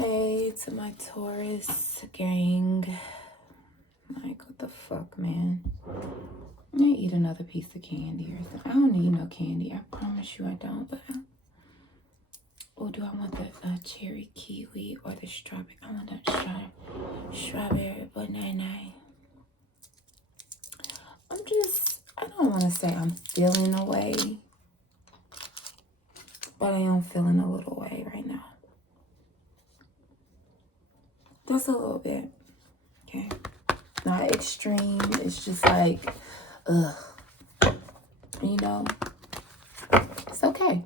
Hey, to my Taurus gang. Like, what the fuck, man? I eat another piece of candy or something. I don't need no candy. I promise you I don't. But oh, do I want the cherry kiwi or the strawberry? I want that strawberry banana. I don't want to say I'm feeling away, but I am feeling a little way right now. Just a little bit. Okay. Not extreme. It's just like, ugh. You know, it's okay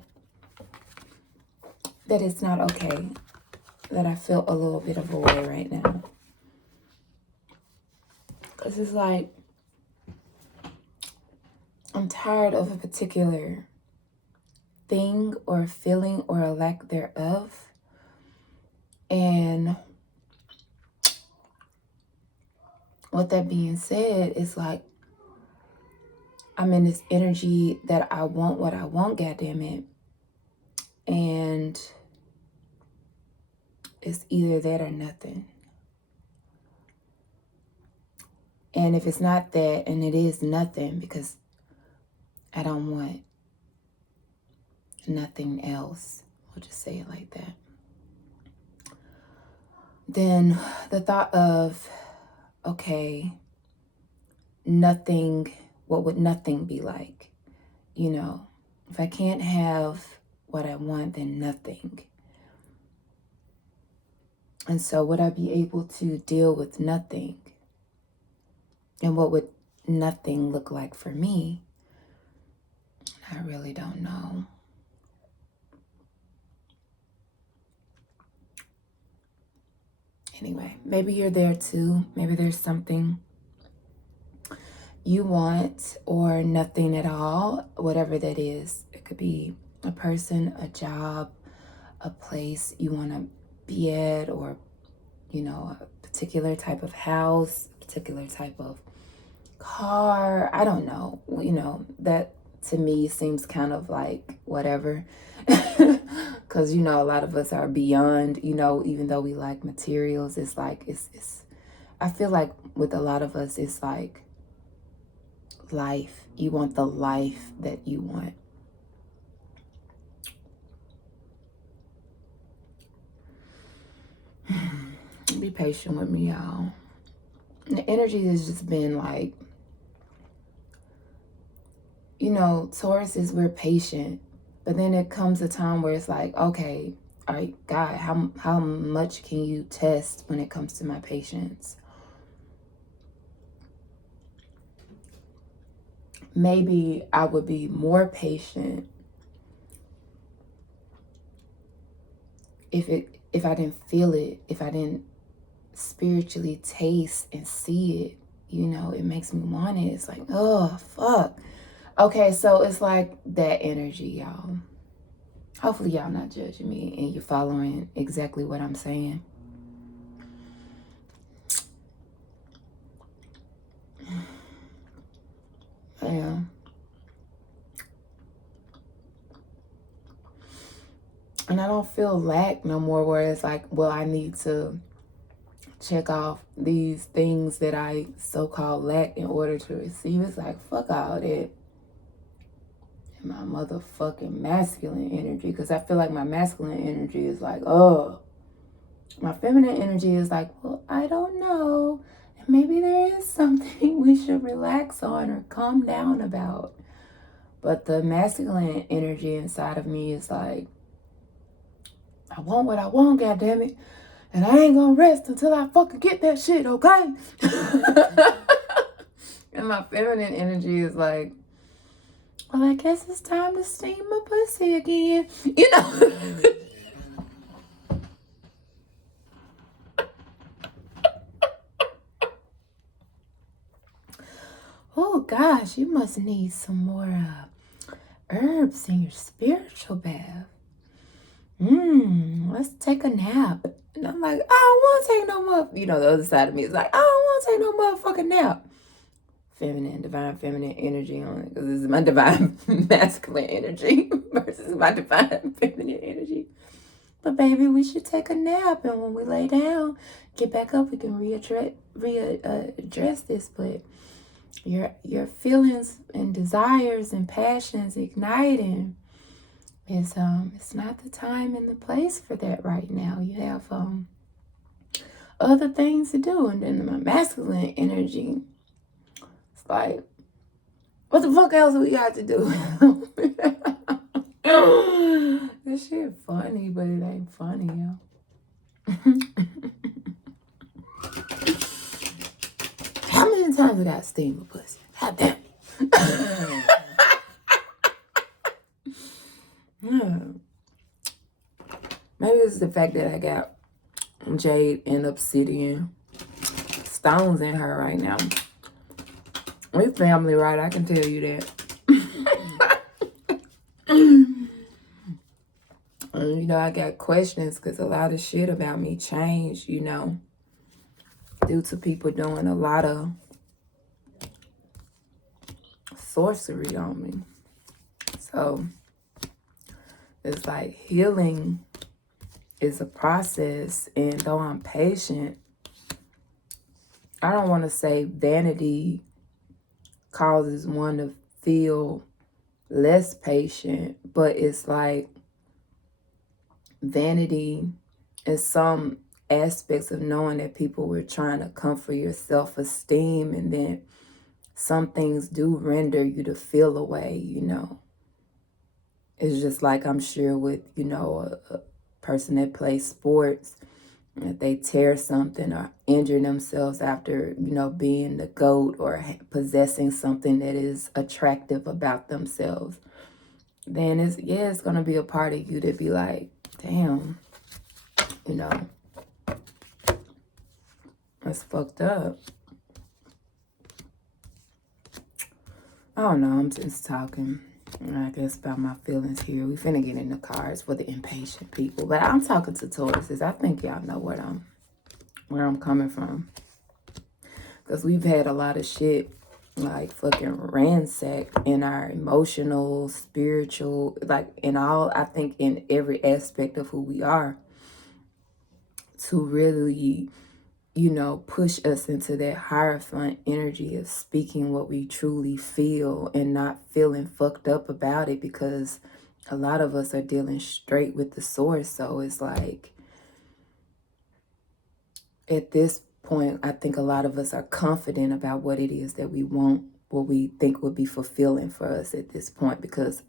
that it's not okay that I feel a little bit of a way right now. Because it's like, I'm tired of a particular thing or feeling or a lack thereof. And with that being said, it's like, I'm in this energy that I want what I want, goddammit. And it's either that or nothing. And if it's not that, and it is nothing, because I don't want nothing else, we'll just say it like that, then the thought of, okay, nothing, what would nothing be like? You know, if I can't have what I want, then nothing. And so would I be able to deal with nothing? And what would nothing look like for me? I really don't know. Anyway, maybe you're there too. Maybe there's something you want or nothing at all, whatever that is. It could be a person, a job, a place you want to be at, or, you know, a particular type of house, a particular type of car. I don't know. You know, that to me seems kind of like whatever. Because, you know, a lot of us are beyond, you know, even though we like materials, it's like, it's I feel like with a lot of us, it's like life. You want the life that you want. Be patient with me, y'all. The energy has just been like, you know, Taurus is, we're patient. But then it comes a time where it's like, okay, all right, God, how much can you test when it comes to my patience? Maybe I would be more patient if I didn't feel it, if I didn't spiritually taste and see it. You know, it makes me want it. It's like, oh, fuck. Okay, so it's like that energy, y'all. Hopefully y'all not judging me and you're following exactly what I'm saying. Yeah. And I don't feel lack no more, where it's like, well, I need to check off these things that I so-called lack in order to receive. It's like, fuck all that. And my motherfucking masculine energy, because I feel like my masculine energy is like, oh. My feminine energy is like, well, I don't know. And maybe there is something we should relax on or calm down about. But the masculine energy inside of me is like, I want what I want, goddammit. And I ain't gonna rest until I fucking get that shit, okay? And my feminine energy is like, well, I guess it's time to steam my pussy again. You know? Oh, gosh, you must need some more herbs in your spiritual bath. Let's take a nap. And I'm like, I don't want to take no more. You know, the other side of me is like, I don't want to take no motherfucking nap. Feminine, divine feminine energy on it, because this is my divine masculine energy versus my divine feminine energy. But baby, we should take a nap, and when we lay down, get back up, we can address this. But your feelings and desires and passions igniting is it's not the time and the place for that right now. You have other things to do. And then my masculine energy, it's like, what the fuck else we got to do? This shit funny, but it ain't funny, yo. How many times I got steam a pussy? God damn. Maybe it's the fact that I got jade and obsidian stones in her right now. We family, right? I can tell you that. And, you know, I got questions because a lot of shit about me changed, you know, due to people doing a lot of sorcery on me. So it's like healing is a process, and though I'm patient, I don't want to say vanity causes one to feel less patient, but it's like vanity is some aspects of knowing that people were trying to comfort your self-esteem, and then some things do render you to feel away, you know. It's just like, I'm sure with, you know, a person that plays sports, if they tear something or injure themselves after, you know, being the GOAT or possessing something that is attractive about themselves, then it's going to be a part of you to be like, damn, you know, that's fucked up. I don't know, I'm just talking, I guess, about my feelings here. We finna get in the cards for the impatient people. But I'm talking to Tauruses. I think y'all know where I'm coming from. Because we've had a lot of shit like fucking ransacked in our emotional, spiritual, like in all, I think in every aspect of who we are, to really, you know, push us into that Hierophant energy of speaking what we truly feel and not feeling fucked up about it, because a lot of us are dealing straight with the source. So it's like, at this point, I think a lot of us are confident about what it is that we want, what we think would be fulfilling for us at this point, because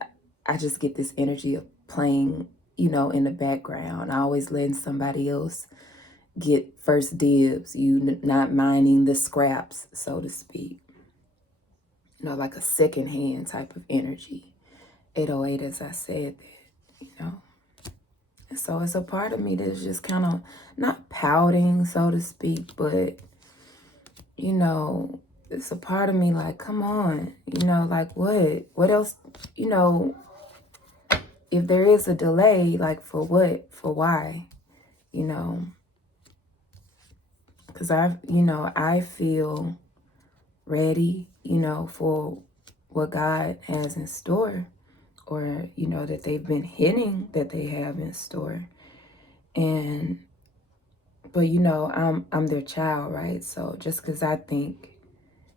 I just get this energy of playing, you know, in the background, always letting somebody else get first dibs, you not minding the scraps, so to speak. You know, like a secondhand type of energy. 808, as I said that, you know. And so it's a part of me that's just kind of not pouting, so to speak, but, you know, it's a part of me like, come on, you know, like what else, you know, if there is a delay, like for what, for why, you know. Because I feel ready, you know, for what God has in store, or, you know, that they've been hinting that they have in store. But, you know, I'm their child, right? So just because I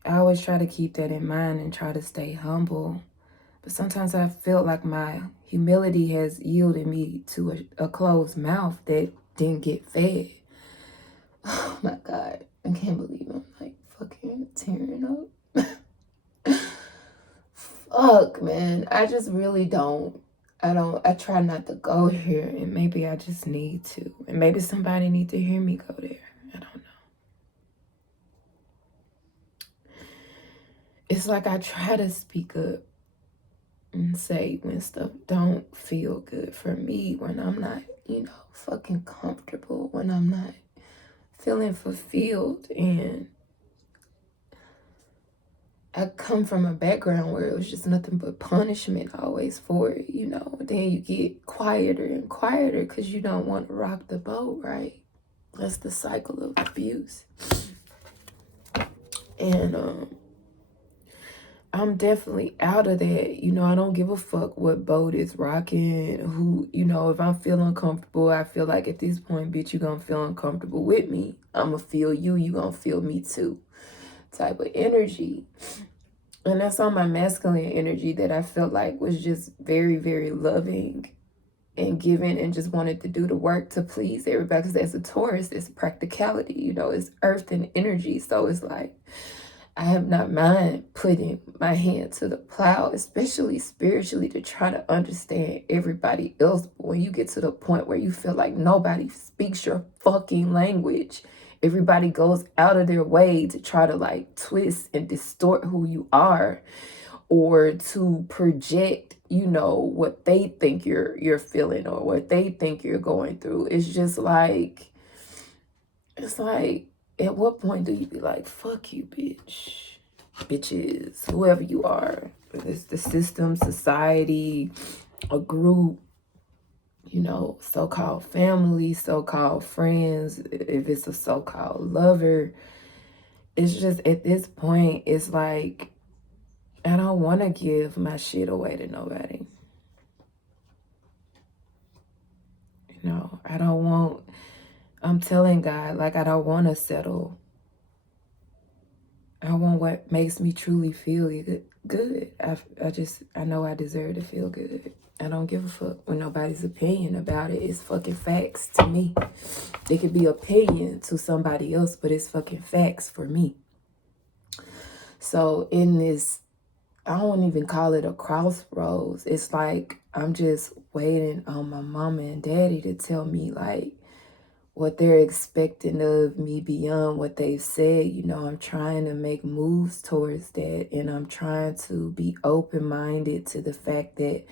always try to keep that in mind and try to stay humble. But sometimes I feel like my humility has yielded me to a closed mouth that didn't get fed. Oh my God, I can't believe I'm like fucking tearing up. Fuck, man. I just really don't. I try not to go here, and maybe I just need to. And maybe somebody need to hear me go there. I don't know. It's like I try to speak up and say when stuff don't feel good for me, when I'm not, you know, fucking comfortable, when I'm not feeling fulfilled. And I come from a background where it was just nothing but punishment always for it, you know. Then you get quieter and quieter because you don't want to rock the boat, right? That's the cycle of abuse. And I'm definitely out of that. You know, I don't give a fuck what boat is rocking, who, you know, if I'm feeling uncomfortable, I feel like at this point, bitch, you gonna feel uncomfortable with me. I'm gonna feel you, you gonna feel me too, type of energy. And that's on my masculine energy that I felt like was just very, very loving and giving and just wanted to do the work to please everybody. Because as a Taurus, it's practicality, you know, it's earth and energy. So it's like, I have not mind putting my hand to the plow, especially spiritually, to try to understand everybody else. But when you get to the point where you feel like nobody speaks your fucking language, everybody goes out of their way to try to like twist and distort who you are, or to project, you know, what they think you're feeling or what they think you're going through. It's just like, it's like, at what point do you be like, fuck you, bitch, bitches, whoever you are? It's the system, society, a group, you know, so-called family, so-called friends, if it's a so-called lover. It's just, at this point, it's like, I don't want to give my shit away to nobody. You know, I don't want, I'm telling God, like, I don't want to settle. I want what makes me truly feel good. I know I deserve to feel good. I don't give a fuck with nobody's opinion about it. It's fucking facts to me. It could be opinion to somebody else, but it's fucking facts for me. So in this, I don't even call it a crossroads. It's like I'm just waiting on my mama and daddy to tell me like what they're expecting of me beyond what they've said. You know, I'm trying to make moves towards that, and I'm trying to be open-minded to the fact that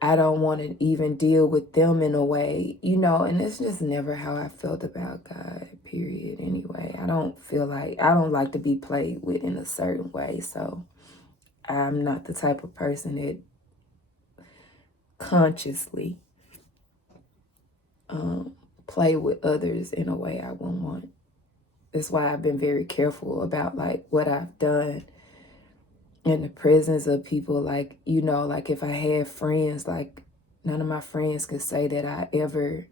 I don't want to even deal with them in a way, you know, and it's just never how I felt about God, period. Anyway, I don't like to be played with in a certain way. So I'm not the type of person that consciously play with others in a way I wouldn't want. That's why I've been very careful about like what I've done in the presence of people. Like, you know, like if I had friends, like none of my friends could say that I ever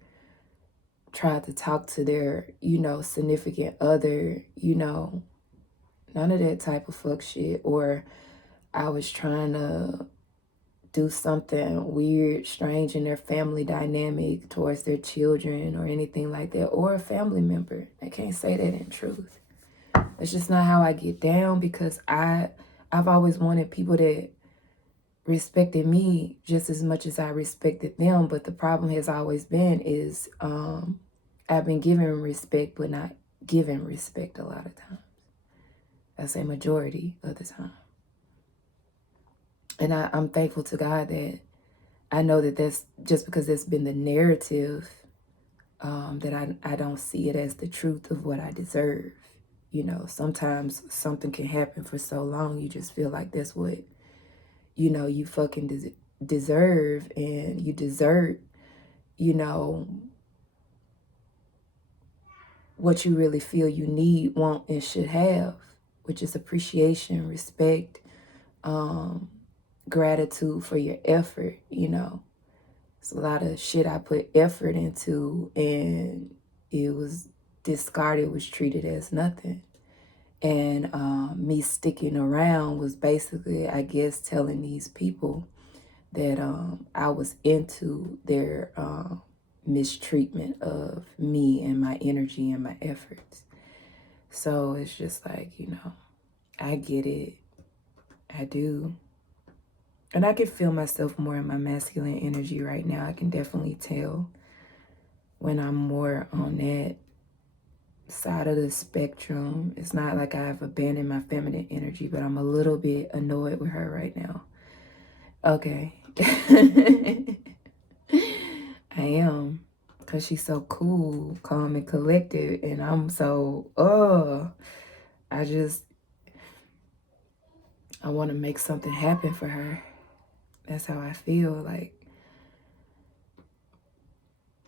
tried to talk to their, you know, significant other, you know, none of that type of fuck shit. Or I was trying to do something weird, strange in their family dynamic towards their children or anything like that, or a family member. I can't say that in truth. It's just not how I get down, because I've always wanted people that respected me just as much as I respected them. But the problem has always been is I've been given respect, but not given respect a lot of times. I say majority of the time. And I'm thankful to God that I know that that's just because that's been the narrative, that I don't see it as the truth of what I deserve. You know, sometimes something can happen for so long, you just feel like that's what, you know, you fucking deserve, and you desert, you know, what you really feel you need, want, and should have, which is appreciation, respect, gratitude for your effort. You know, it's a lot of shit I put effort into, and it was discarded, was treated as nothing. And me sticking around was basically, I guess, telling these people that I was into their mistreatment of me and my energy and my efforts. So it's just like, you know, I get it. I do. And I can feel myself more in my masculine energy right now. I can definitely tell when I'm more on that side of the spectrum. It's not like I've abandoned my feminine energy, but I'm a little bit annoyed with her right now. Okay. I am. Because she's so cool, calm, and collected. And I'm so, I want to make something happen for her. That's how I feel. Like,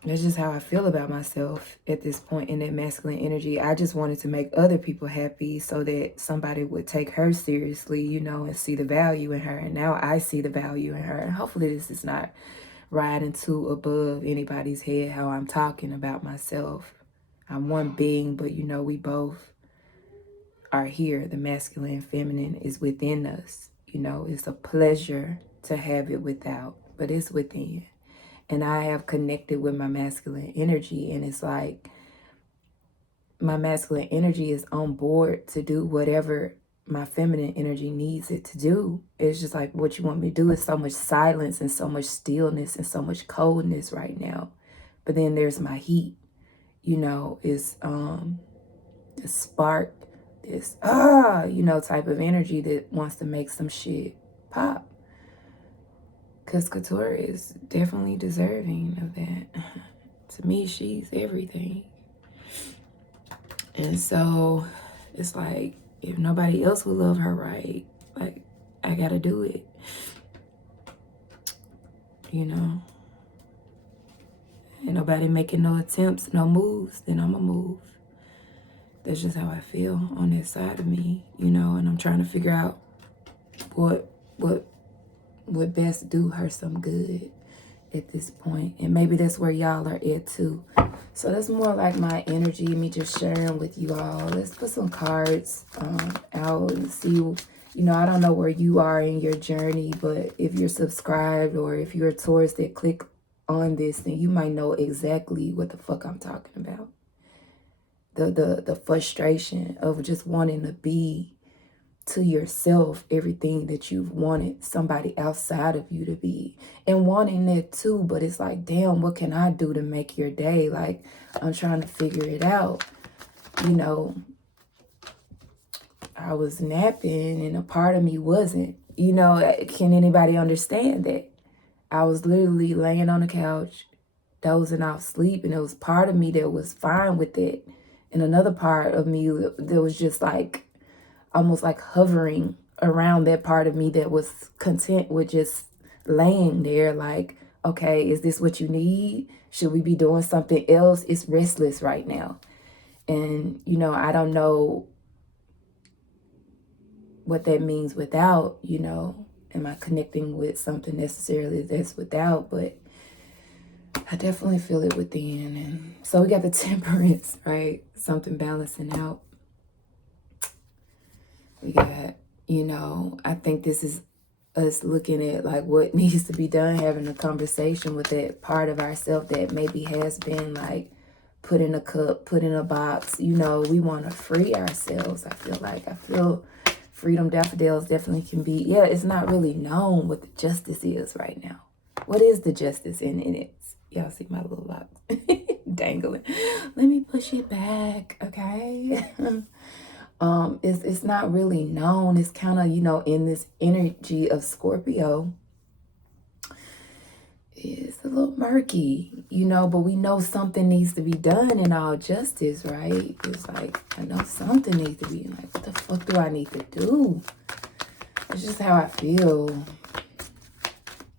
That's just how I feel about myself at this point in that masculine energy. I just wanted to make other people happy so that somebody would take her seriously, you know, and see the value in her. And now I see the value in her. And hopefully this is not riding too above anybody's head how I'm talking about myself. I'm one being, but you know, we both are here. The masculine and feminine is within us. You know, it's a pleasure to have it without, but it's within. And I have connected with my masculine energy, and it's like my masculine energy is on board to do whatever my feminine energy needs it to do. It's just like, what you want me to do is so much silence and so much stillness and so much coldness right now. But then there's my heat, you know, is this spark, this you know, type of energy that wants to make some shit pop. Because Couture is definitely deserving of that. To me, she's everything. And so it's like, if nobody else will love her right, like, I gotta do it. You know? Ain't nobody making no attempts, no moves, then I'ma move. That's just how I feel on that side of me, you know? And I'm trying to figure out what would best do her some good at this point. And maybe that's where y'all are at too. So that's more like my energy, me just sharing with you all. Let's put some cards out and see, you know, I don't know where you are in your journey, but if you're subscribed or if you're a Taurus that click on this, then you might know exactly what the fuck I'm talking about. The frustration of just wanting to be to yourself everything that you've wanted somebody outside of you to be, and wanting it too, but it's like, damn, what can I do to make your day? Like, I'm trying to figure it out. You know, I was napping and a part of me wasn't. You know, can anybody understand that? I was literally laying on the couch dozing off sleep, and it was part of me that was fine with it, and another part of me that was just like almost like hovering around that part of me that was content with just laying there like, okay, is this what you need? Should we be doing something else? It's restless right now. And, you know, I don't know what that means without, you know, am I connecting with something necessarily that's without, but I definitely feel it within. And so we got the temperance, right? Something balancing out. We got, you know, I think this is us looking at like what needs to be done, having a conversation with that part of ourselves that maybe has been like put in a cup, put in a box. You know, we want to free ourselves. I feel freedom daffodils definitely can be, yeah, it's not really known what the justice is right now. What is the justice in it? Y'all see my little box dangling. Let me push it back, okay? It's not really known. It's kind of, you know, in this energy of Scorpio, it's a little murky, you know, but we know something needs to be done in all justice, right? It's like, I know something needs to be, like, what the fuck do I need to do? It's just how I feel.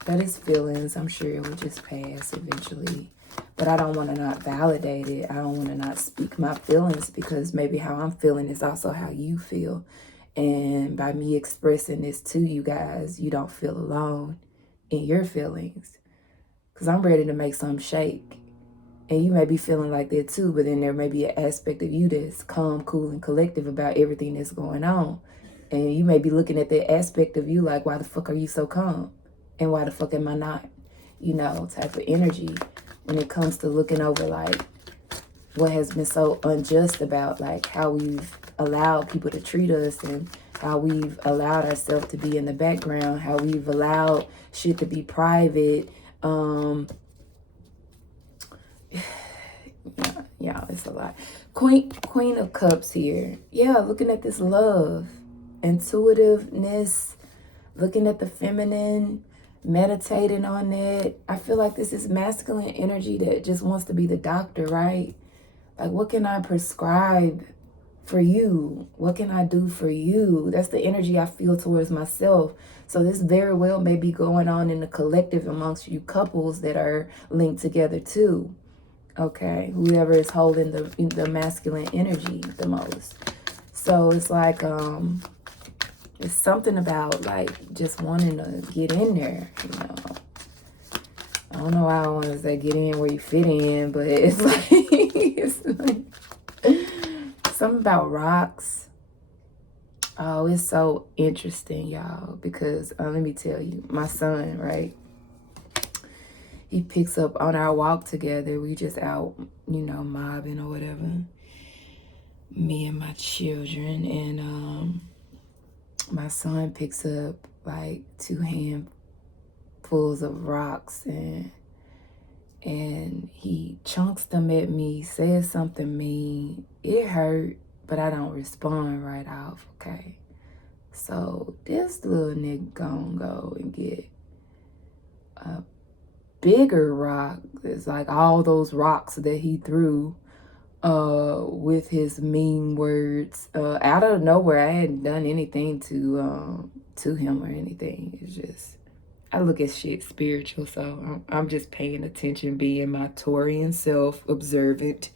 But it's feelings. I'm sure it will just pass eventually. But I don't want to not validate it. I don't want to not speak my feelings, because maybe how I'm feeling is also how you feel. And by me expressing this to you guys, you don't feel alone in your feelings. Because I'm ready to make some shake. And you may be feeling like that too, but then there may be an aspect of you that's calm, cool, and collective about everything that's going on. And you may be looking at that aspect of you like, why the fuck are you so calm? And why the fuck am I not? You know, type of energy when it comes to looking over like what has been so unjust about like how we've allowed people to treat us, and how we've allowed ourselves to be in the background, how we've allowed shit to be private. Yeah, it's a lot. Queen of Cups here. Yeah, looking at this love, intuitiveness, looking at the feminine, meditating on it. I feel like this is masculine energy that just wants to be the doctor, right? Like, what can I prescribe for you? What can I do for you? That's the energy I feel towards myself. So this very well may be going on in the collective amongst you couples that are linked together too. Okay, whoever is holding the masculine energy the most. So it's like it's something about like just wanting to get in there, you know. I don't know why I want to say get in where you fit in, but it's like it's like something about rocks. Oh, it's so interesting, y'all, because let me tell you, my son, right? He picks up on our walk together. We just out, you know, mobbing or whatever. Me and my children, and my son picks up like 2 handfuls of rocks, and he chunks them at me, says something mean. It hurt, but I don't respond right off, okay? So this little nigga gonna go and get a bigger rock. It's like all those rocks that he threw with his mean words out of nowhere. I hadn't done anything to him or anything. It's just, I look at shit spiritual, so I'm just paying attention, being my Taurian self, observant.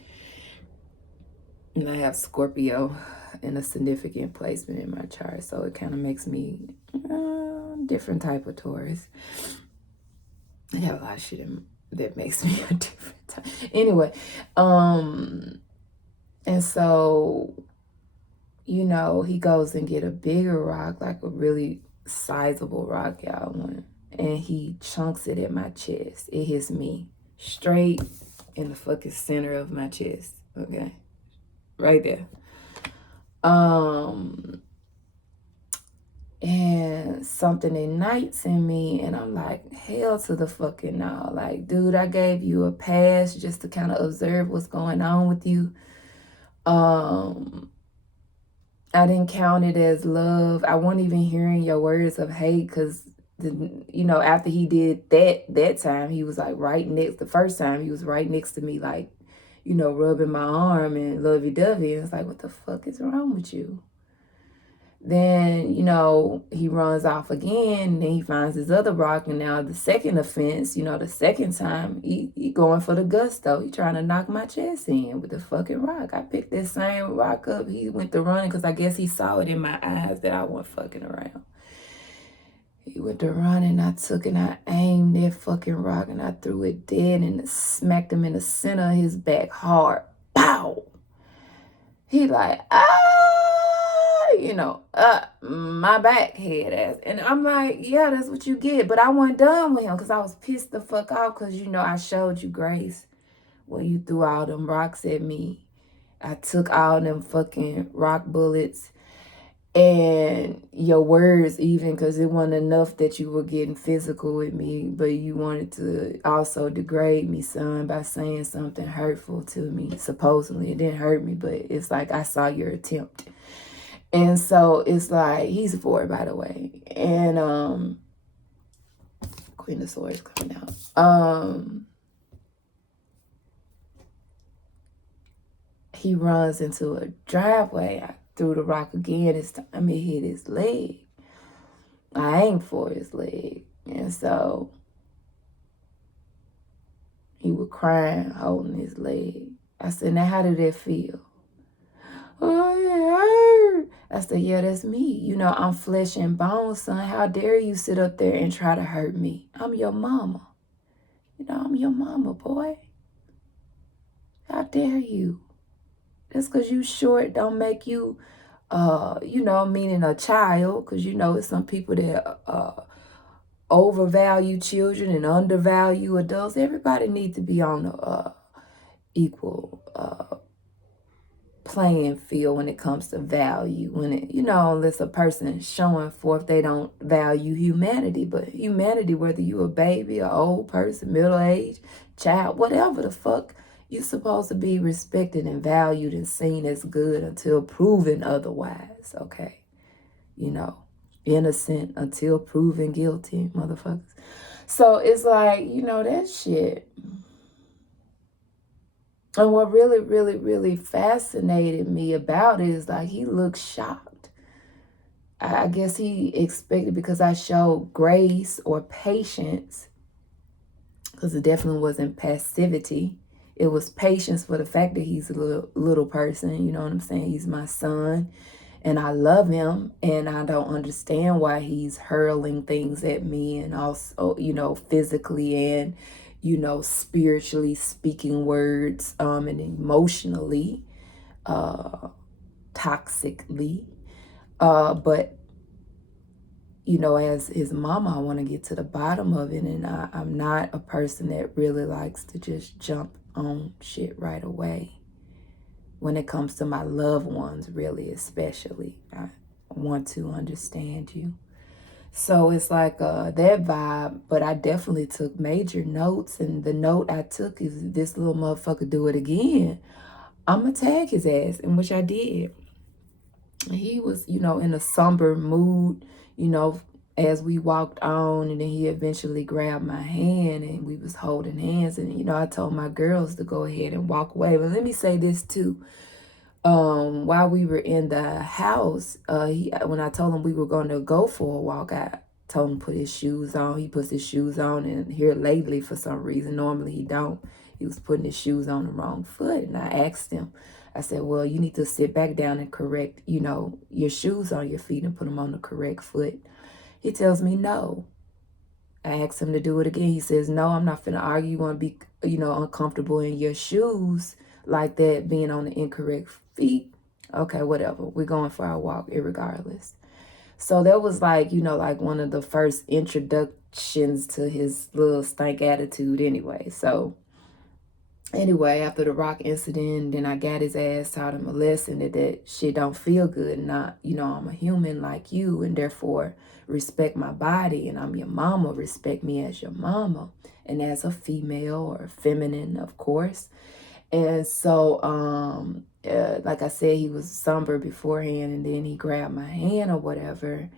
And I have Scorpio in a significant placement in my chart, so it kind of makes me different type of Taurus. I have a lot of shit that makes me a different type. Anyway, and so, you know, he goes and get a bigger rock, like a really sizable rock, y'all, and he chunks it at my chest. It hits me straight in the fucking center of my chest, okay? Right there. And something ignites in me, and I'm like, hell to the fucking no. Like, dude, I gave you a pass just to kind of observe what's going on with you. I didn't count it as love. I wasn't even hearing your words of hate, because, you know, after he did that time, he was like right next, the first time he was right next to me, like, you know, rubbing my arm and lovey-dovey. And it's like, what the fuck is wrong with you? Then, you know, he runs off again, and then he finds his other rock, and now the second offense, you know, the second time, he going for the gusto. He trying to knock my chest in with the fucking rock. I picked that same rock up. He went to running, because I guess he saw it in my eyes that I wasn't fucking around. He went to running, I took and I aimed that fucking rock, and I threw it dead and smacked him in the center of his back hard. Pow! He like, you know, my back head ass. And I'm like, yeah, that's what you get. But I wasn't done with him, because I was pissed the fuck off, because, you know, I showed you grace when you threw all them rocks at me. I took all them fucking rock bullets and your words even, because it wasn't enough that you were getting physical with me, but you wanted to also degrade me, son, by saying something hurtful to me. Supposedly, it didn't hurt me, but it's like I saw your attempt. And so it's like, he's 4, by the way. And Queen of Swords coming out. He runs into a driveway. I threw the rock again. This time it hit his leg. I aimed for his leg. And so he was crying, holding his leg. I said, now how did that feel? Oh, it hurt. I said, yeah, that's me. You know, I'm flesh and bone, son. How dare you sit up there and try to hurt me? I'm your mama. You know, I'm your mama, boy. How dare you? Just because you short don't make you, you know, meaning a child. Because, you know, it's some people that overvalue children and undervalue adults. Everybody needs to be on the equal playing field when it comes to value. When it, you know, unless a person is showing forth they don't value humanity. But humanity, whether you a baby, an old person, middle-aged, child, whatever the fuck, you're supposed to be respected and valued and seen as good until proven otherwise, okay? You know, innocent until proven guilty, motherfuckers. So it's like, you know, that shit. And what really, really, really fascinated me about it is like he looked shocked. I guess he expected, because I showed grace or patience, because it definitely wasn't passivity. It was patience for the fact that he's a little person, you know what I'm saying? He's my son, and I love him, and I don't understand why he's hurling things at me, and also, you know, physically and, you know, spiritually speaking words, and emotionally, toxically. But you know, as his mama, I want to get to the bottom of it. And I'm not a person that really likes to just jump on shit right away. When it comes to my loved ones, really, especially, I want to understand you. So it's like that vibe, but I definitely took major notes. And the note I took is, this little motherfucker do it again, I'm going to tag his ass, in which I did. He was, you know, in a somber mood, you know, as we walked on, and then he eventually grabbed my hand and we was holding hands. And, you know, I told my girls to go ahead and walk away. But let me say this too. While we were in the house, when I told him we were going to go for a walk, I told him to put his shoes on. He puts his shoes on, and here lately, for some reason, normally he don't. He was putting his shoes on the wrong foot. And I asked him, I said, well, you need to sit back down and correct, you know, your shoes on your feet and put them on the correct foot. He tells me no. I asked him to do it again. He says, no, I'm not finna argue. You want to be, you know, uncomfortable in your shoes like that, being on the incorrect feet. Okay, whatever. We're going for our walk irregardless. So that was like, you know, like one of the first introductions to his little stank attitude anyway. So anyway, after the rock incident, then I got his ass, taught him a lesson that shit don't feel good. Not, you know, I'm a human like you, and therefore respect my body, and I'm your mama. Respect me as your mama, and as a female or feminine, of course. And so, like I said, he was somber beforehand, and then he grabbed my hand or whatever.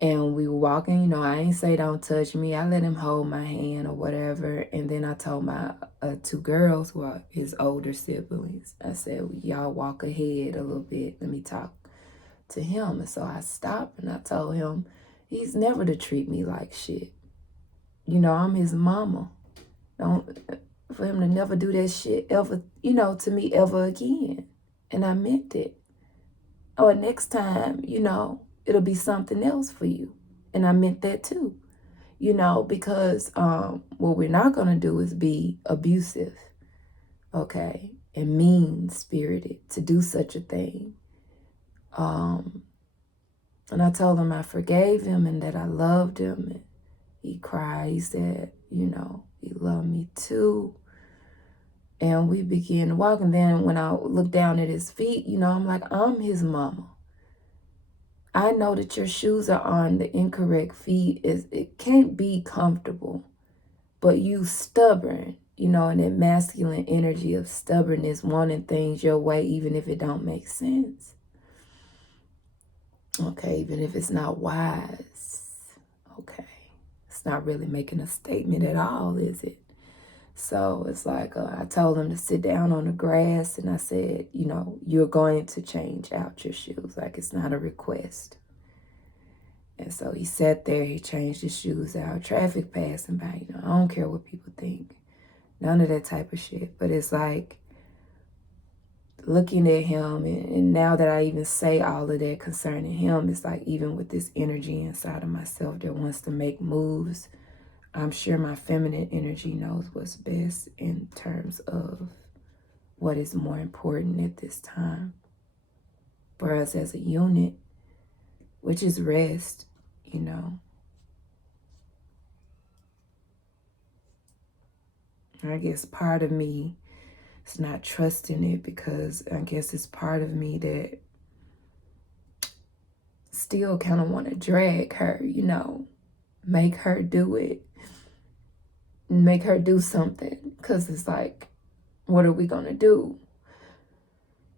And we were walking, you know, I ain't say don't touch me. I let him hold my hand or whatever. And then I told my two girls, who are his older siblings, I said, well, y'all walk ahead a little bit. Let me talk to him. And so I stopped and I told him, he's never to treat me like shit. You know, I'm his mama. For him to never do that shit ever, you know, to me ever again. And I meant it. Or next time, you know, it'll be something else for you. And I meant that too, you know, because what we're not going to do is be abusive, okay, and mean-spirited to do such a thing. And I told him I forgave him and that I loved him. And he cried. He said, you know, he loved me too. And we began to walk. And then when I looked down at his feet, you know, I'm like, I'm his mama. I know that your shoes are on the incorrect feet. It can't be comfortable, but you stubborn, you know, and that masculine energy of stubbornness, wanting things your way, even if it don't make sense. Okay, even if it's not wise. Okay, it's not really making a statement at all, is it? So it's like I told him to sit down on the grass, and I said, you know, you're going to change out your shoes. Like, it's not a request. And so he sat there, he changed his shoes out, traffic passing by, you know, I don't care what people think. None of that type of shit. But it's like looking at him, and now that I even say all of that concerning him, it's like even with this energy inside of myself that wants to make moves, I'm sure my feminine energy knows what's best in terms of what is more important at this time for us as a unit, which is rest, you know. I guess part of me is not trusting it, because I guess it's part of me that still kind of want to drag her, you know, make her do it, make her do something, because it's like, what are we going to do?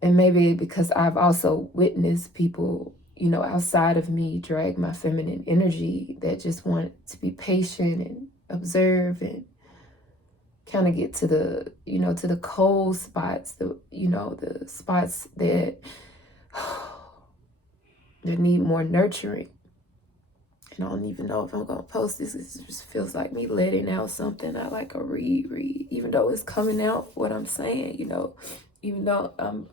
And maybe because I've also witnessed people, you know, outside of me drag my feminine energy that just want to be patient and observe and kind of get to the, you know, to the cold spots, the, you know, the spots that that need more nurturing. And I don't even know if I'm going to post this. It just feels like me letting out something I like a reread, even though it's coming out what I'm saying, you know, even though I'm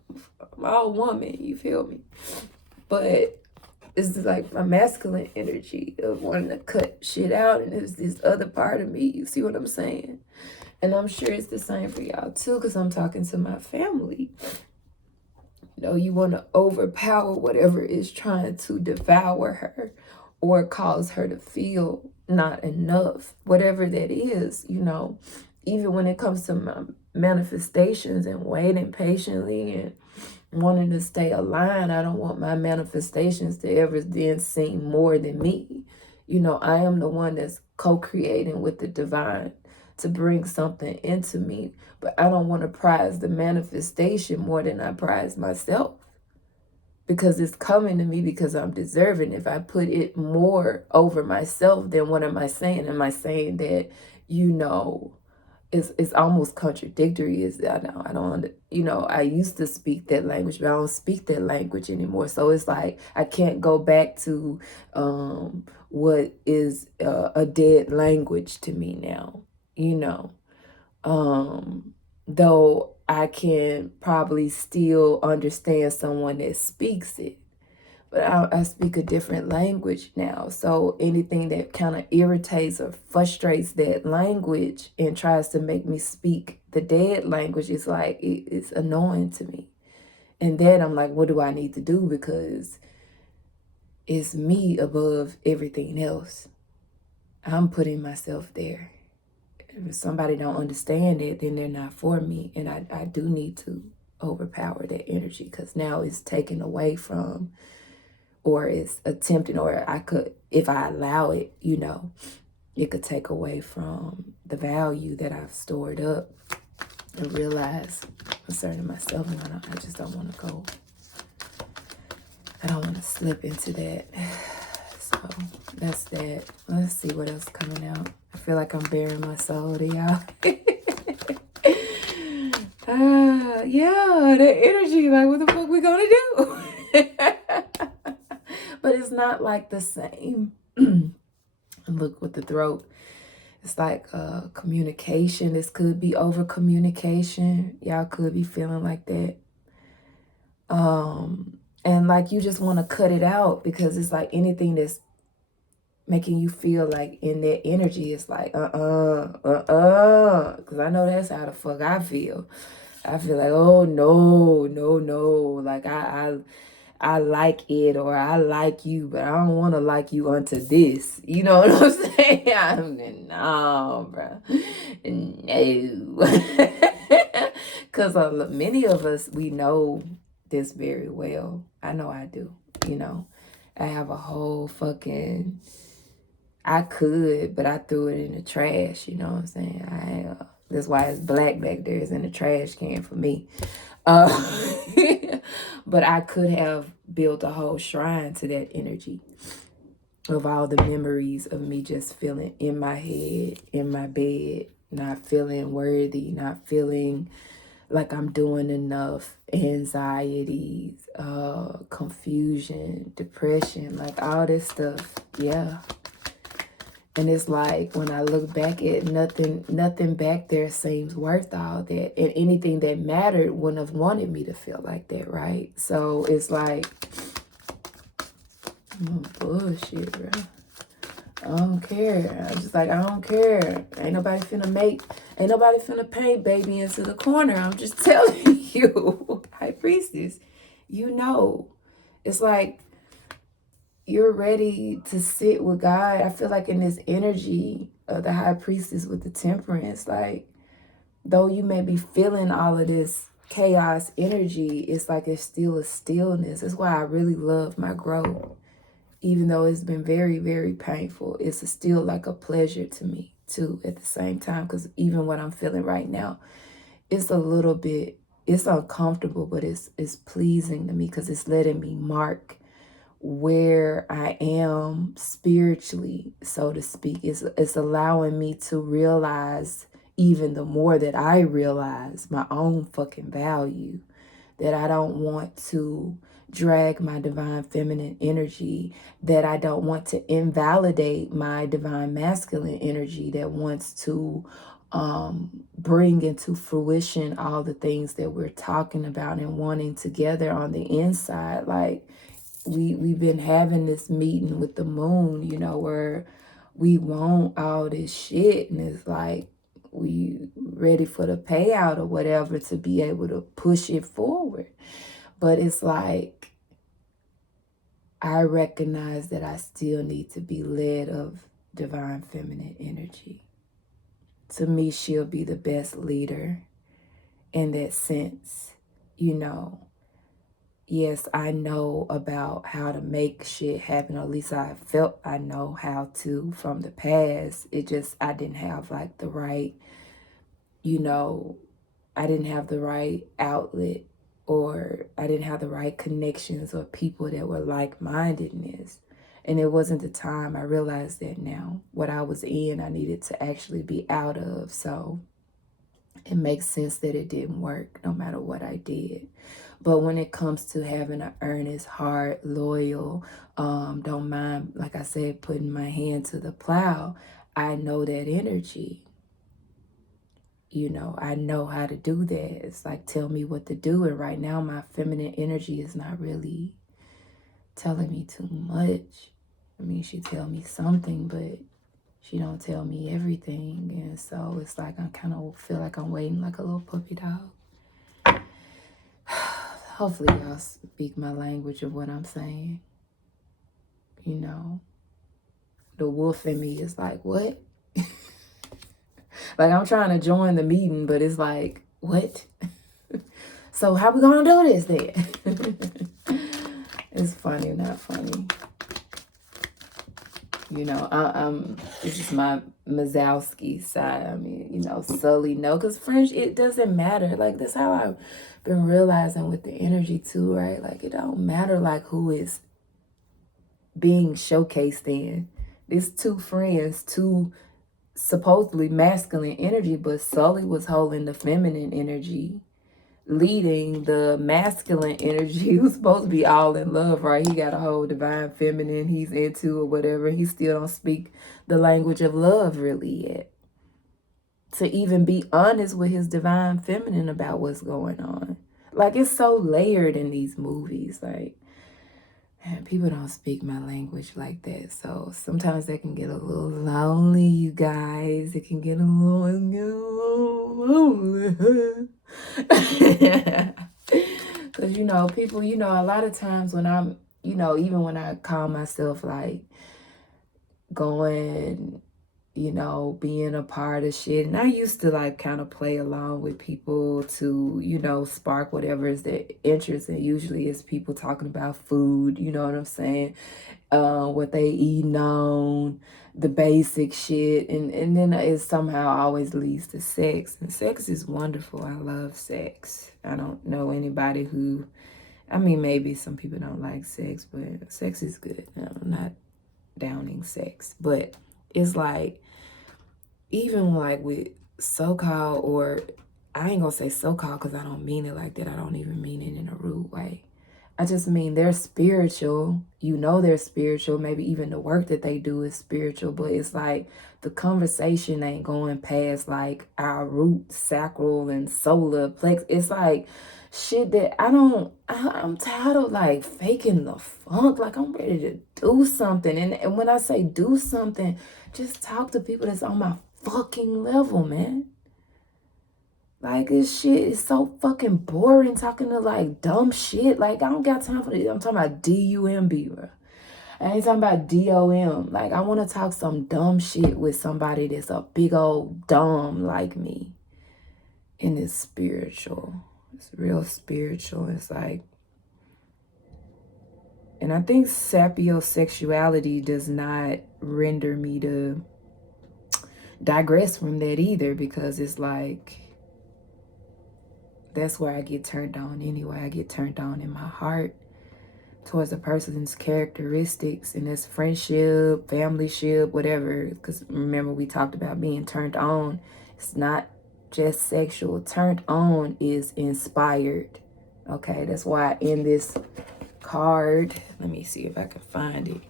all woman, you feel me? But it's like my masculine energy of wanting to cut shit out, and there's this other part of me, you see what I'm saying? And I'm sure it's the same for y'all too, because I'm talking to my family. You know, you want to overpower whatever is trying to devour her or cause her to feel not enough, whatever that is, you know. Even when it comes to my manifestations and waiting patiently and wanting to stay aligned, I don't want my manifestations to ever then seem more than me. You know, I am the one that's co-creating with the divine to bring something into me, but I don't want to prize the manifestation more than I prize myself, because it's coming to me because I'm deserving. If I put it more over myself, then what am I saying? Am I saying that, you know, it's almost contradictory? Is that I don't, you know, I used to speak that language, but I don't speak that language anymore. So it's like I can't go back to what is a dead language to me now, you know. Though I can probably still understand someone that speaks it, but I speak a different language now. So anything that kind of irritates or frustrates that language and tries to make me speak the dead language is like, it's annoying to me. And then I'm like, what do I need to do? Because it's me above everything else. I'm putting myself there. If somebody don't understand it, then they're not for me. And I do need to overpower that energy, because now it's taken away from, or it's attempting, or I could, if I allow it, you know, it could take away from the value that I've stored up and realize concerning myself. And I just don't want to go. I don't want to slip into that. So that's that. Let's see what else coming out. I feel like I'm bearing my soul to y'all. Yeah, the energy, like, what the fuck we gonna do? But it's not like the same. Look with the throat. It's like communication. This could be over communication. Y'all could be feeling like that. And like you just want to cut it out, because it's like anything that's making you feel like in that energy, it's like, because I know that's how the fuck I feel. I feel like, oh, no. Like, I like it, or I like you, but I don't want to like you unto this. You know what I'm saying? No, bro. No. Because many of us, we know this very well. I know I do. You know, I have a whole fucking... I could, but I threw it in the trash. You know what I'm saying? That's why it's black back there. It's in the trash can for me. But I could have built a whole shrine to that energy of all the memories of me just feeling in my head, in my bed, not feeling worthy, not feeling like I'm doing enough, anxieties, confusion, depression, like all this stuff. Yeah. And it's like, when I look back at nothing back there seems worth all that. And anything that mattered wouldn't have wanted me to feel like that, right? So it's like, bullshit, bro. I don't care. I'm just like, I don't care. Ain't nobody finna paint baby into the corner. I'm just telling you, High Priestess, you know. It's like, you're ready to sit with God. I feel like in this energy of the High Priestess with the Temperance, like, though you may be feeling all of this chaos energy, it's like it's still a stillness. That's why I really love my growth. Even though it's been very, very painful, it's still like a pleasure to me too at the same time. Because even what I'm feeling right now, it's a little bit, it's uncomfortable, but it's pleasing to me, because it's letting me mark where I am spiritually, so to speak. It's allowing me to realize even the more that I realize my own fucking value. that I don't want to drag my divine feminine energy, that I don't want to invalidate my divine masculine energy that wants to bring into fruition all the things that we're talking about and wanting together on the inside. Like we've been having this meeting with the moon, you know, where we want all this shit, and it's like we ready for the payout or whatever to be able to push it forward. But it's like I recognize that I still need to be led of divine feminine energy. To me, she'll be the best leader in that sense. You know, yes, I know about how to make shit happen, or at least I felt I know how to from the past. It just, I didn't have like the right, you know, I didn't have the right outlet, or I didn't have the right connections or people that were like-mindedness. And it wasn't the time. I realized that now. What I was in, I needed to actually be out of. So it makes sense that it didn't work no matter what I did. But when it comes to having an earnest, heart, loyal, don't mind, like I said, putting my hand to the plow, I know that energy. You know, I know how to do that. It's like, tell me what to do. And right now, my feminine energy is not really telling me too much. I mean, she tell me something, but she don't tell me everything. And so it's like I kind of feel like I'm waiting like a little puppy dog. Hopefully y'all speak my language of what I'm saying. You know, the wolf in me is like, what? Like, I'm trying to join the meeting, but it's like, what? So how we gonna do this then? It's funny, not funny. You know, this is my Mazowski side. I mean, you know, Sully, no, because French, it doesn't matter. Like, that's how I've been realizing with the energy too, right? Like, it don't matter like who is being showcased in. There's two friends, two supposedly masculine energy, but Sully was holding the feminine energy, leading the masculine energy. He was supposed to be all in love, right? He got a whole divine feminine he's into or whatever. He still don't speak the language of love really yet. To even be honest with his divine feminine about what's going on. Like, it's so layered in these movies. Like, man, people don't speak my language like that. So sometimes they can get a little lonely, you guys. It can get a little lonely. Because, you know, people, you know, a lot of times when I'm, you know, even when I call myself like going, you know, being a part of shit. And I used to like kind of play along with people to, you know, spark whatever is their interest. And usually it's people talking about food, you know what I'm saying? What they eating on, the basic shit. And then it somehow always leads to sex. And sex is wonderful. I love sex. I don't know anybody who, I mean, maybe some people don't like sex, but sex is good. I'm not downing sex. But it's like, even like with so-called, or I ain't gonna say so-called because I don't mean it like that. I don't even mean it in a rude way. I just mean they're spiritual. You know they're spiritual. Maybe even the work that they do is spiritual. But it's like the conversation ain't going past like our root, sacral, and solar plex. It's like shit that I'm tired of like faking the funk. Like, I'm ready to do something. And when I say do something, just talk to people that's on my fucking level, man. Like, this shit is so fucking boring talking to like dumb shit. Like, I don't got time for this. I'm talking about D-U-M-B, bro. I ain't talking about D-O-M. Like, I want to talk some dumb shit with somebody that's a big old dumb like me. And it's spiritual. It's real spiritual. It's like, and I think sapiosexuality does not render me to digress from that either, because it's like, that's where I get turned on anyway. I get turned on in my heart towards a person's characteristics, and that's friendship, familyship, whatever. Because remember, we talked about being turned on. It's not just sexual. Turned on is inspired. Okay, that's why in this card, let me see if I can find it.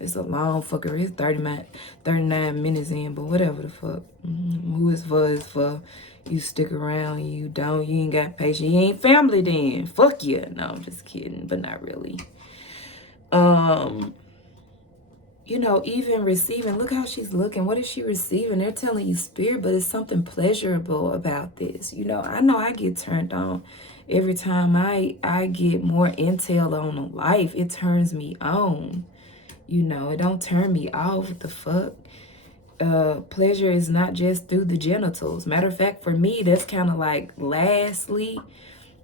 It's a long fucker. It's 39 minutes in, but whatever the fuck. Who it's for is for. You stick around, you don't, you ain't got patience, you ain't family then. Fuck you. No, I'm just kidding, but not really. You know, even receiving, look how she's looking. What is she receiving? They're telling you spirit, but it's something pleasurable about this. You know I get turned on every time I get more intel on life. It turns me on. You know, it don't turn me off. What the fuck? Pleasure is not just through the genitals. Matter of fact, for me, that's kind of like lastly,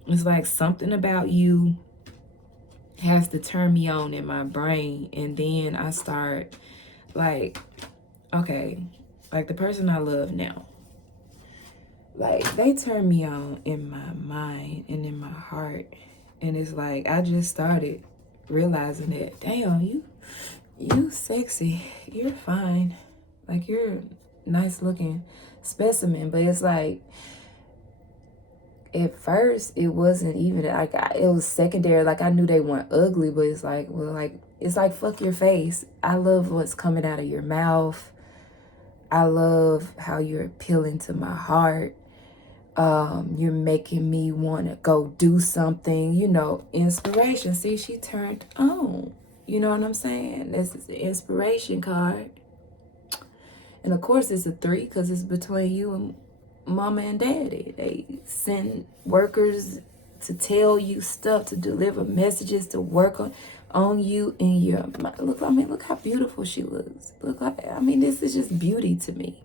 it's like something about you has to turn me on in my brain, and then I start like, okay, like the person I love now, like they turn me on in my mind and in my heart, and it's like I just started realizing that, damn, you sexy, you're fine, like you're a nice looking specimen. But it's like, at first it wasn't even like, it was secondary. Like I knew they weren't ugly, but it's like, well, like it's like, fuck your face. I love what's coming out of your mouth. I love how you're appealing to my heart. You're making me want to go do something, you know, inspiration. See, she turned on. You know what I'm saying? This is the inspiration card. And of course it's a 3 because it's between you and mama and daddy. They send workers to tell you stuff, to deliver messages, to work on you in your mind. Look, I mean, look how beautiful she looks. Look, I mean, this is just beauty to me.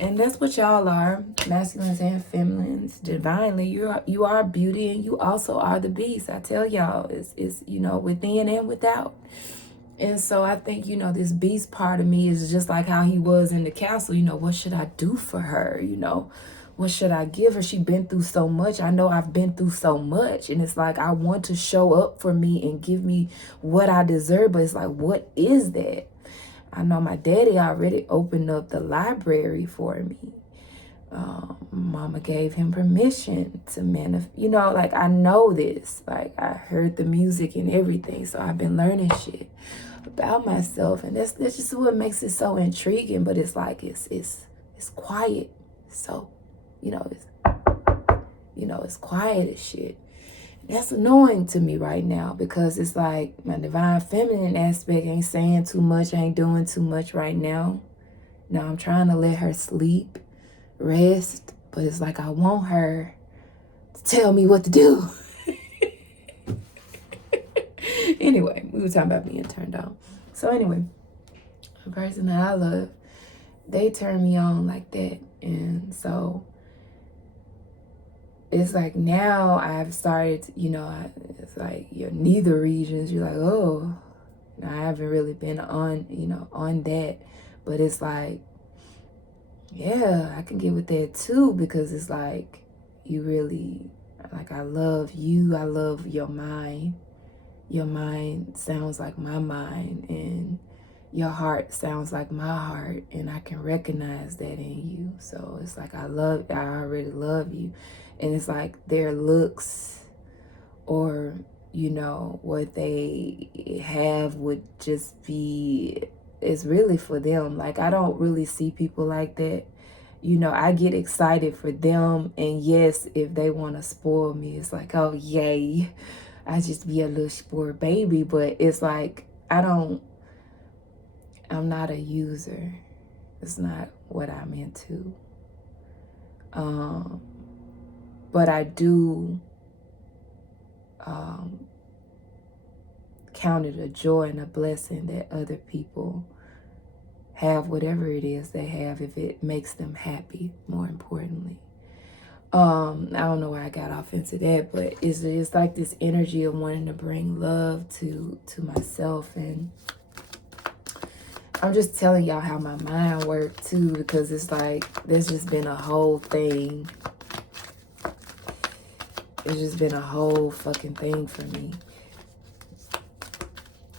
And that's what y'all are, masculines and feminines. Divinely, you are beauty, and you also are the beast. I tell y'all, it's you know, within and without. And so I think, you know, this beast part of me is just like how he was in the castle. You know, what should I do for her? You know, what should I give her? She been through so much. I know I've been through so much. And it's like, I want to show up for me and give me what I deserve. But it's like, what is that? I know my daddy already opened up the library for me. Mama gave him permission to manifest. You know, like I know this. Like I heard the music and everything. So I've been learning shit about myself, and that's just what makes it so intriguing. But it's like it's quiet, so it's quiet as shit. That's annoying to me right now, because it's like my divine feminine aspect ain't saying too much, ain't doing too much right now. Now I'm trying to let her sleep, rest, but it's like I want her to tell me what to do. Anyway, we were talking about being turned on. So anyway, the person that I love, they turn me on like that. And so it's like now I've started, it's like your neither regions, you're like, oh, I haven't really been on that. But it's like, yeah, I can get with that too, because it's like, you really, like, I love you. I love your mind. Your mind sounds like my mind, and your heart sounds like my heart, and I can recognize that in you. So it's like I already love you. And it's like their looks or, what they have would just be, it's really for them. Like, I don't really see people like that. I get excited for them. And yes, if they want to spoil me, it's like, oh, yay. I just be a little spoiled baby. But it's like, I'm not a user. It's not what I'm into. But I do count it a joy and a blessing that other people have whatever it is they have, if it makes them happy, more importantly. I don't know why I got off into that, but it's like this energy of wanting to bring love to myself. And I'm just telling y'all how my mind worked too, because it's like there's just been a whole thing. It's just been a whole fucking thing for me.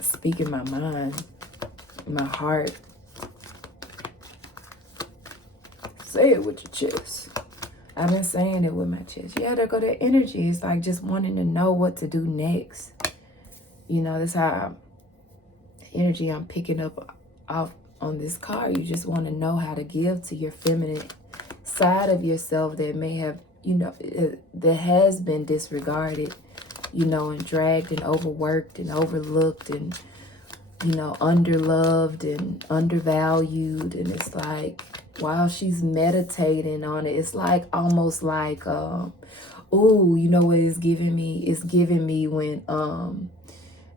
Speaking my mind, my heart. Say it with your chest. I've been saying it with my chest. Yeah, there go that energy. It's like just wanting to know what to do next. You know, that's how energy I'm picking up off on this card. You just want to know how to give to your feminine side of yourself that may have, you know, that has been disregarded, you know, and dragged and overworked and overlooked and, you know, underloved and undervalued. And it's like, while she's meditating on it, it's like almost like, oh, you know what it's giving me? It's giving me when,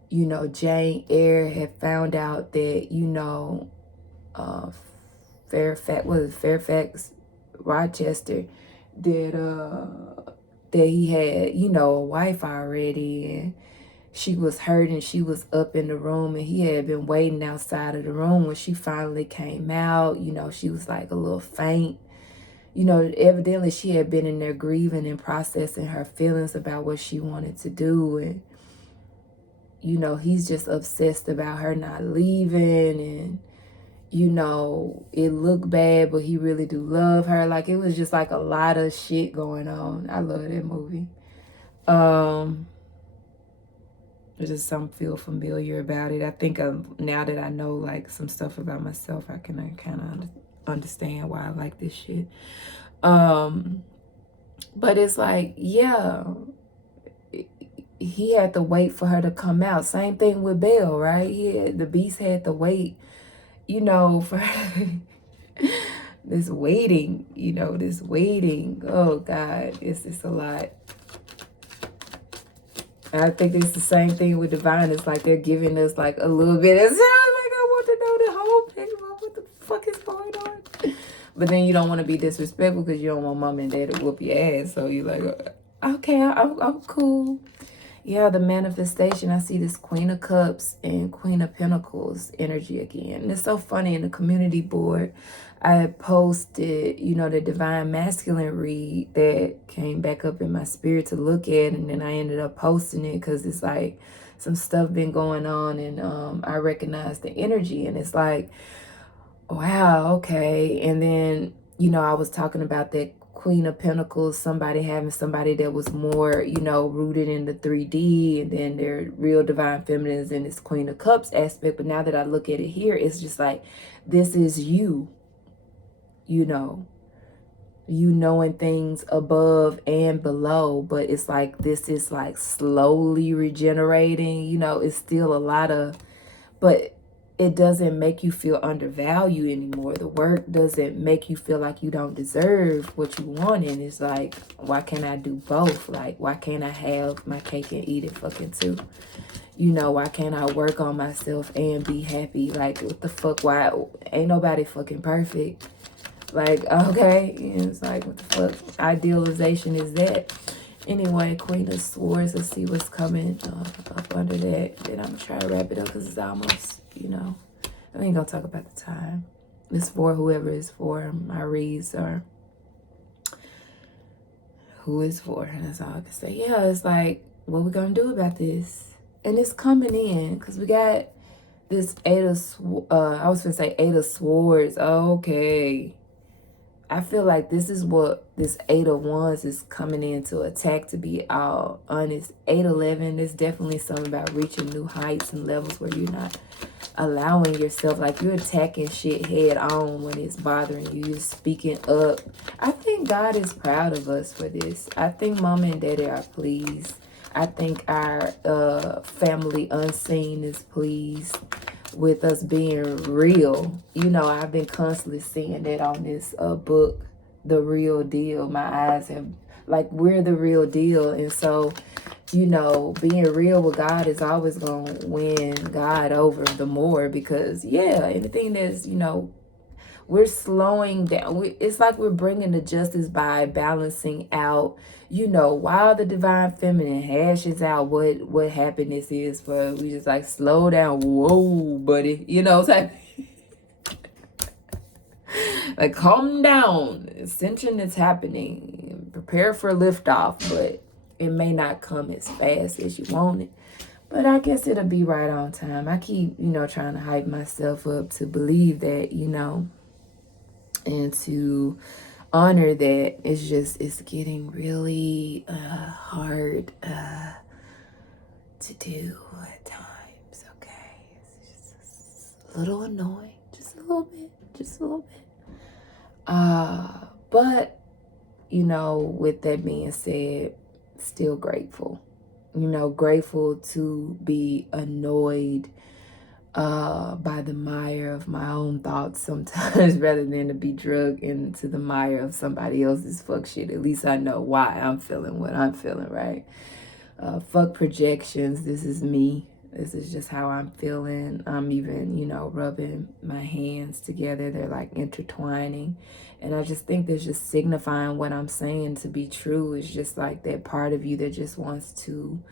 you know, Jane Eyre had found out that, you know, Fairfax, Rochester, that he had, you know, a wife already, and she was hurt and she was up in the room, and he had been waiting outside of the room. When she finally came out, you know, she was like a little faint. You know, evidently she had been in there grieving and processing her feelings about what she wanted to do. And, you know, he's just obsessed about her not leaving. And, you know, it looked bad, but he really do love her. Like, it was just like a lot of shit going on. I love that movie. There's just something feel familiar about it. I think now that I know like some stuff about myself, I can kind of understand why I like this shit. But it's like, yeah, he had to wait for her to come out. Same thing with Belle, right? The beast had to wait, you know, for this waiting, you know, this waiting. Oh God, it's a lot. And I think it's the same thing with divine. It's like they're giving us like a little bit of, like, I want to know the whole picture. What the fuck is going on? But then you don't want to be disrespectful because you don't want mom and dad to whoop your ass. So you're like, okay, I'm cool. Yeah, the manifestation. I see this Queen of Cups and Queen of Pentacles energy again. And it's so funny, in the community board, I had posted, you know, the Divine Masculine read that came back up in my spirit to look at. And then I ended up posting it because it's like some stuff been going on. And I recognized the energy. And it's like, wow, okay. And then, you know, I was talking about that Queen of Pentacles, somebody having somebody that was more, you know, rooted in the 3D, and then their real divine feminines in this Queen of Cups aspect. But now that I look at it here, it's just like, this is you, you know, you knowing things above and below, but it's like, this is like slowly regenerating, you know, it's still a lot of, but it doesn't make you feel undervalued anymore. The work doesn't make you feel like you don't deserve what you want. And it's like, why can't I do both? Like, why can't I have my cake and eat it fucking too? You know, why can't I work on myself and be happy? Like, what the fuck? Why ain't nobody fucking perfect? Like, okay. And it's like, what the fuck idealization is that? Anyway, Queen of Swords, let's see what's coming up under that. Then I'm going to try to wrap it up because it's almost, you know, I ain't going to talk about the time. It's for whoever it's for. My reads are who it's for. And that's all I can say. Yeah, it's like, what we going to do about this? And it's coming in because we got this Eight of Swords. Okay. I feel like this is what this 8 of Wands is coming in to attack, to be all honest. 8-11, there's definitely something about reaching new heights and levels where you're not allowing yourself, like you're attacking shit head on when it's bothering you. You're speaking up. I think God is proud of us for this. I think mama and daddy are pleased. I think our family unseen is pleased with us being real. You know, I've been constantly seeing that on this book, The Real Deal. My eyes have, like, we're the real deal. And so, you know, being real with God is always going to win God over the more, because, yeah, anything that's, you know, we're slowing down. It's like we're bringing the justice by balancing out, you know, while the divine feminine hashes out what happiness is, but we just like slow down. Whoa, buddy, you know, type. Like, calm down. Ascension is happening. Prepare for liftoff, but it may not come as fast as you want it. But I guess it'll be right on time. I keep, you know, trying to hype myself up to believe that, you know, and to honor that. It's getting really hard to do at times, okay? It's just a little annoying, just a little bit. But, you know, with that being said, still grateful. You know, grateful to be annoyed by the mire of my own thoughts sometimes rather than to be drugged into the mire of somebody else's fuck shit. At least I know why I'm feeling what I'm feeling, right? Fuck projections. This is me. This is just how I'm feeling. I'm even, you know, rubbing my hands together. They're like intertwining. And I just think that's just signifying what I'm saying to be true. It's just like that part of you that just wants to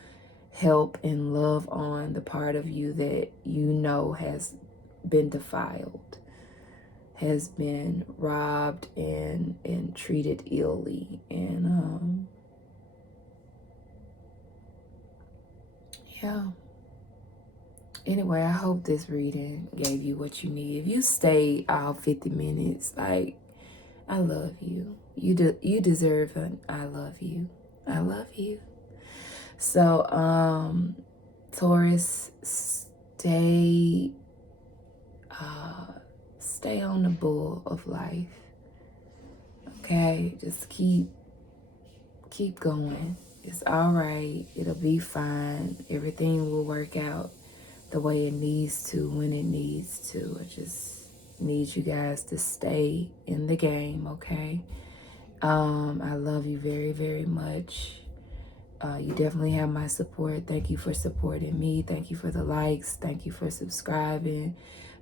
help and love on the part of you that you know has been defiled, has been robbed and treated illy. And yeah. Anyway, I hope this reading gave you what you need. If you stayed all 50 minutes, like, I love you. You deserve an I love you. I love you. So, Taurus, stay on the bull of life. Okay? Just keep going. It's all right. It'll be fine. Everything will work out the way it needs to, when it needs to. I just need you guys to stay in the game, okay? I love you very, very much. You definitely have my support. Thank you for supporting me. Thank you for the likes. Thank you for subscribing.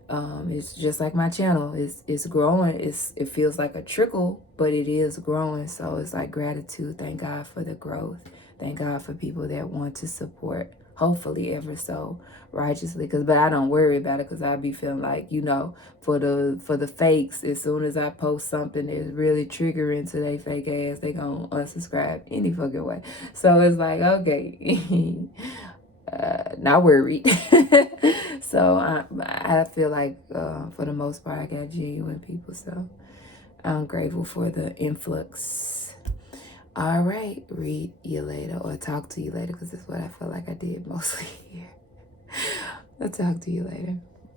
It's just like my channel. It's growing. It feels like a trickle, but it is growing. So it's like gratitude. Thank God for the growth. Thank God for people that want to support, hopefully ever so righteously. But I don't worry about it, because I be feeling like, you know, for the fakes, as soon as I post something that's really triggering to they fake ass, they gonna unsubscribe any fucking way. So it's like, okay. Not worried. So I feel like for the most part I got genuine people, so I'm grateful for the influx. All right, read you later, or talk to you later, because that's what I feel like I did mostly here. I'll talk to you later.